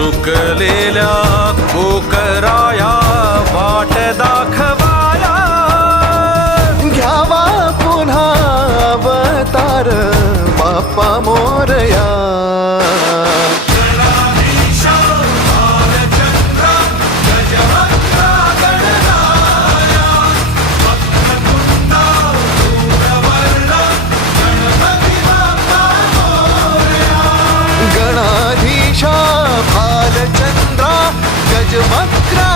झुकलेल्या कोकराया वाट दाखवाया, घ्यावा पुन्हा अवतार बाप्पा मोरया. गणाधीशा भालचंद्रा गजवक्रा